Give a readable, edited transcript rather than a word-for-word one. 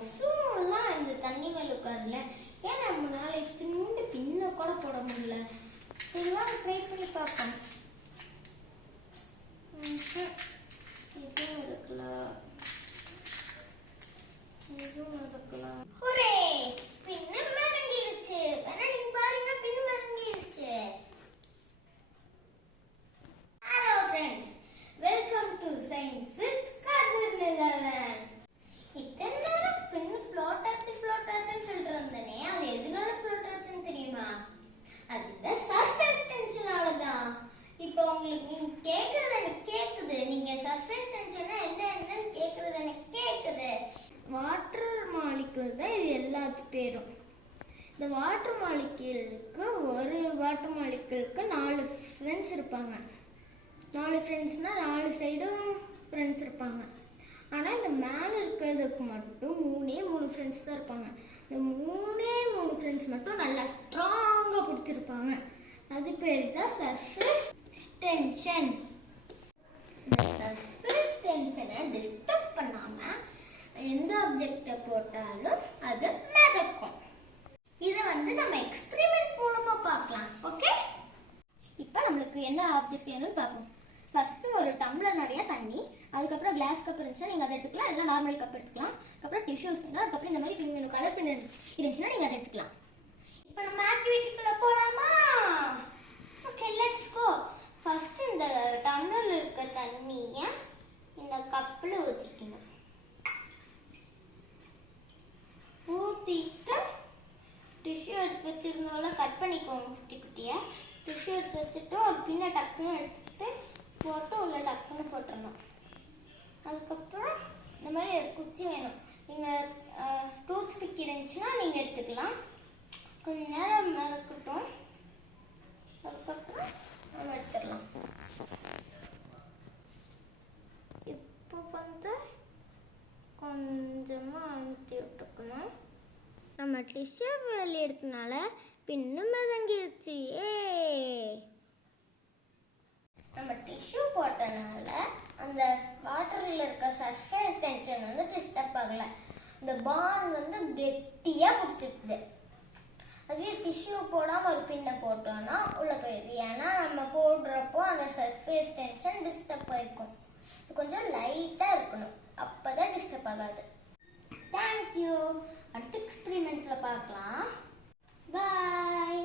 கொசுலாம் இந்த தண்ணி மேல உட்காருல. ஏன் நம்மளால இத்தினூண்டு பின்ன கூட போட முடியல? சரி வாங்க ட்ரை பண்ணி பார்ப்போம். இதுவும் இருக்கலாம், இதுவும் இருக்கலாம். ஹூரே, பின்ன மறங்கிருச்சு. வேணா நீங்க பாருங்க, பின் மறங்கிருச்சு. Hello friends, welcome to science with Kathir Nilavan. இத்தனை நேரம் பின் ஃப்ளோட் ஆச்சுன்னு சொல்லிட்டு இருந்தேனே, அது எதனால ஃப்ளோட் ஆச்சுன்னு தெரியுமா? அதுதான் சர்ஃபேஸ் டென்ஷனால தான். இப்போ உங்களுக்கு நீங்க கேக்குறது எனக்கு கேக்குது. நீங்க சர்ஃபேஸ் டென்ஷனா என்னன்னு கேக்குறது எனக்கு கேக்குது. வாட்டர் மாலிகுல் தான் இது எல்லாத்துக்கும் பேரும். இந்த வாட்டர் மாலிகுலுக்கு ஒரு வாட்டர் மாலிகுலுக்கு 4 ஃப்ரெண்ட்ஸ் இருப்பாங்க. 4 ஃப்ரெண்ட்ஸ்னா 4 சைடும் ஃப்ரெண்ட்ஸ் இருப்பாங்க. ஆனால் இந்த மேலே இருக்கிறதுக்கு மட்டும் 3 ஃப்ரெண்ட்ஸ் தான் இருப்பாங்க. இந்த 3 ஃப்ரெண்ட்ஸ் மட்டும் நல்லா ஸ்ட்ராங்காக பிடிச்சிருப்பாங்க. அது பேர் தான் சர்ஃபேஸ் டென்ஷன். இந்த சர்ஃபேஸ் டென்ஷனை டிஸ்டர்ப் பண்ணாமல் எந்த ஆப்ஜெக்டை போட்டாலும் அது மிதக்கும். இதை நம்ம எக்ஸ்பெரிமெண்ட் மூலமாக பார்க்கலாம். ஓகே, இப்போ நம்மளுக்கு என்ன ஆப்ஜெக்ட் வேணும்னு பார்ப்போம். ஃபர்ஸ்ட் ஒரு டம்ளர் நிறைய தண்ணி, அதுக்கப்புறம் கிளாஸ் கப் இருந்துச்சுன்னா நீங்கள் அதை எடுத்துக்கலாம், இல்லை நார்மல் கப் எடுத்துக்கலாம். அதுக்கப்புறம் டிஷ்யூஸ், அதுக்கப்புறம் இந்த மாதிரி பின் கலர் பின் இருந்துச்சுன்னா நீங்கள் அதை எடுத்துக்கலாம். இப்போ நம்ம ஆக்டிவிட்டிக்குள்ளே போகலாமா? Okay, let's go. ஃபர்ஸ்ட் இந்த டம்ளரில் இருக்க தண்ணியை இந்த கப்பில் ஊற்றிக்கணும். ஊற்றிட்டு டிஷ்யூ எடுத்து வச்சுருந்தோம்ல, கட் பண்ணிக்கோங்க குட்டி குட்டியாக. டிஷ்யூ எடுத்து வச்சுட்டு ஒரு பின்ன டக்குன்னு எடுத்துக்கிட்டு போட்டு உள்ள டக்குன்னு போட்டுடணும். அதுக்கப்புறம் இந்த மாதிரி ஒரு குச்சி வேணும். நீங்கள் டூத் பிக் இருந்துச்சுன்னா நீங்கள் எடுத்துக்கலாம். கொஞ்சம் நேரம் இருக்கட்டும், அதுக்கப்புறம் நம்ம எடுத்துடலாம். இப்போ கொஞ்சமாக அமுத்தி விட்டுக்கணும். நம்ம டிஷ்யூ வெளியே எடுத்தனால பின்னும் மிதங்கிருச்சு. நம்ம டிஷ்யூ போட்டனால அந்த வாட்டரில் இருக்க சர்ஃபேஸ் டென்ஷன் டிஸ்டர்ப் ஆகலை. இந்த பாண்ட் கெட்டியாக பிடிச்சிருக்குது. அதுவே டிஷ்யூ போடாமல் ஒரு பின்னை போட்டோம்னா உள்ளே போயிடுது. ஏன்னா நம்ம போடுறப்போ அந்த சர்ஃபேஸ் டென்ஷன் டிஸ்டர்ப் ஆகிருக்கும். இது கொஞ்சம் லைட்டாக இருக்கணும், அப்போ தான் டிஸ்டர்ப் ஆகாது. தேங்க்யூ. அடுத்த எக்ஸ்பெரிமெண்ட்டில் பார்க்கலாம். பாய்.